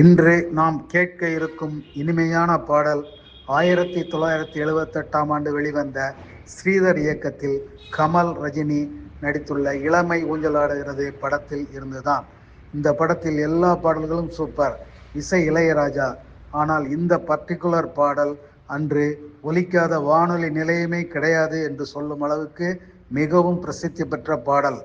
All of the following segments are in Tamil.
இன்று நாம் கேட்க இருக்கும் இனிமையான பாடல் 1978ஆம் ஆண்டு வெளிவந்த ஸ்ரீதர் இயக்கத்தில் கமல், ரஜினி நடித்துள்ள இளமை ஊஞ்சலாடுகிறது படத்தில் இருந்துதான். இந்த படத்தில் எல்லா பாடல்களும் சூப்பர், இசை இளையராஜா. ஆனால் இந்த பர்டிகுலர் பாடல் அன்று ஒலிக்காத வானொலி நிலையமே கிடையாது என்று சொல்லும் அளவுக்கு மிகவும் பிரசித்தி பெற்ற பாடல்.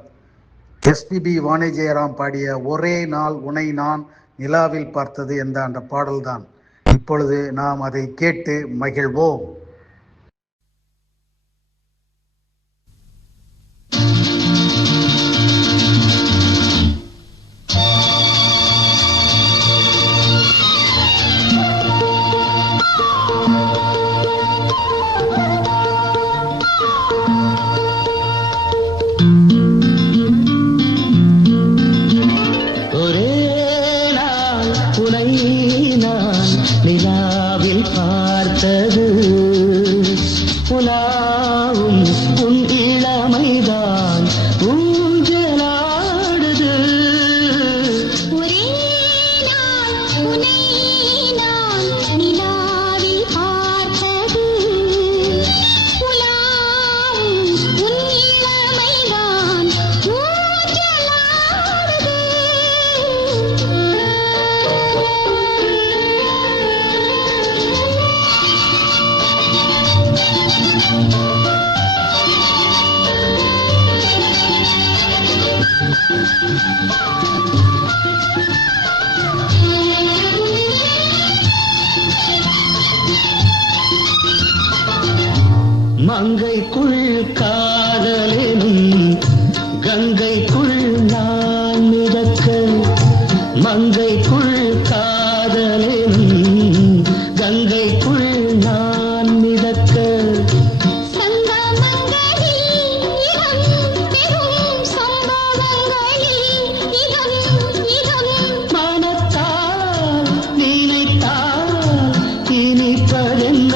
எஸ்பிபி வாணி ஜெயராம் பாடிய ஒரே நாள் உனை நான் நிலாவில் பார்த்தது என்ற அந்த பாடல்தான். இப்பொழுது நாம் அதை கேட்டு மகிழ்வோம். நிலாவில் பார்த்தது உலாவும் உன் இளமைதான் ஊஞ்சலாடுது. ஒரே நாள் உன்னை நான் நிலாவில் பார்த்தது உலாவும் உன் இளமைதான் ஊஞ்சலாடுது. மங்கைக்குள் காதலெனும் கங்கைக்குள் நான் மிதக்க, மங்கைக்குள் காதலெனும் கங்கைக்குள் நான் மிதக்க, மனத்தால் நினைத்தால் இனிப்பதென்ன.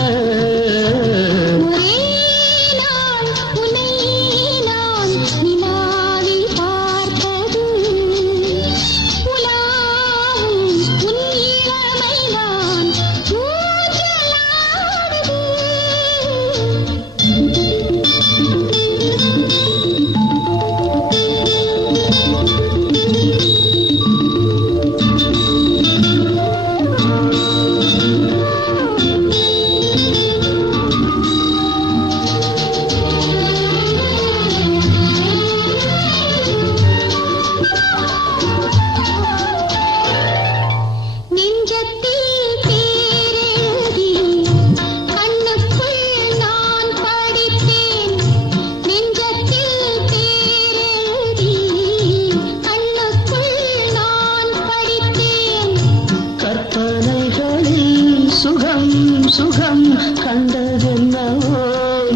சுகம் சுகம் கண்டதென்னவோ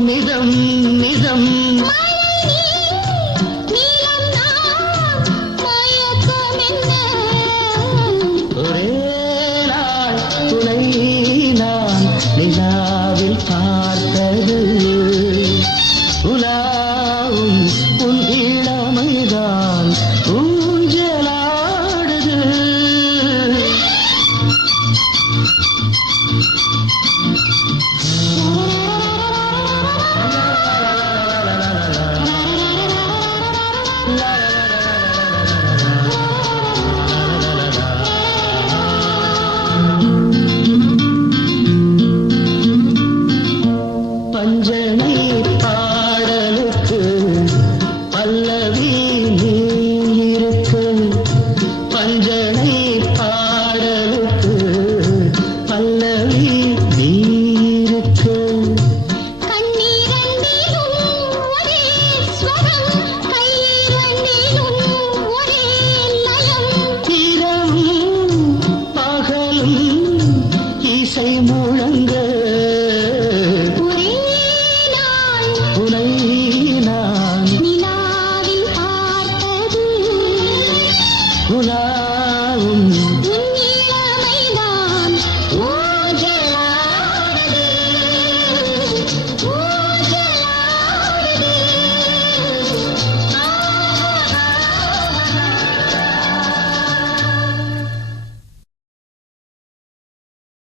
நிதம் நிதம். ஒரே நாள் துணை நான் நிலாவில் பார்த்தது உலாவும் உன் இளமைதான் ஊஞ்சலாடுது. பஞ்சனை பாடலுக்கு பல்லவி நீ இருக்கு, பஞ்சனை பாடலுக்கு பல்லவி நீ இருக்கு. இரவும் பகலும் இசை முழங்க உனை நான் நிலாவில் பார்த்தது உலாவும்